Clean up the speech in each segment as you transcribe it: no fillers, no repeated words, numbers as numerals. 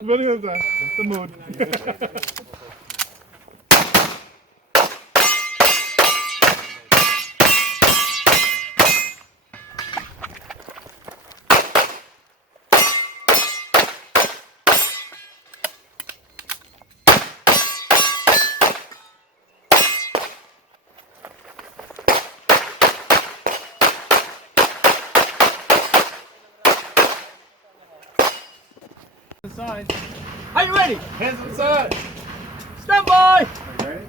What is that? The mood. Inside. Are you ready? Hands inside. Stand by. Ready?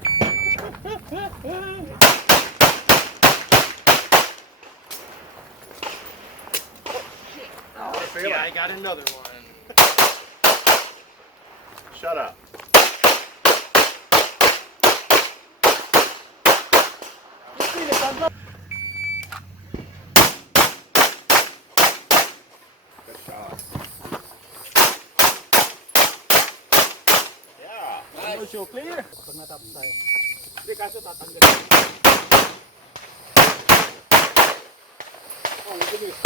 Oh, yeah, I got another one. Shut up. Good shot. Yeah. Nice. Show clear. Pag natapos tayo. Hindi, kaso tatanggal. Oh, bilis.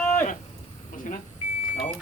Ay! Tapos ka na? Oo.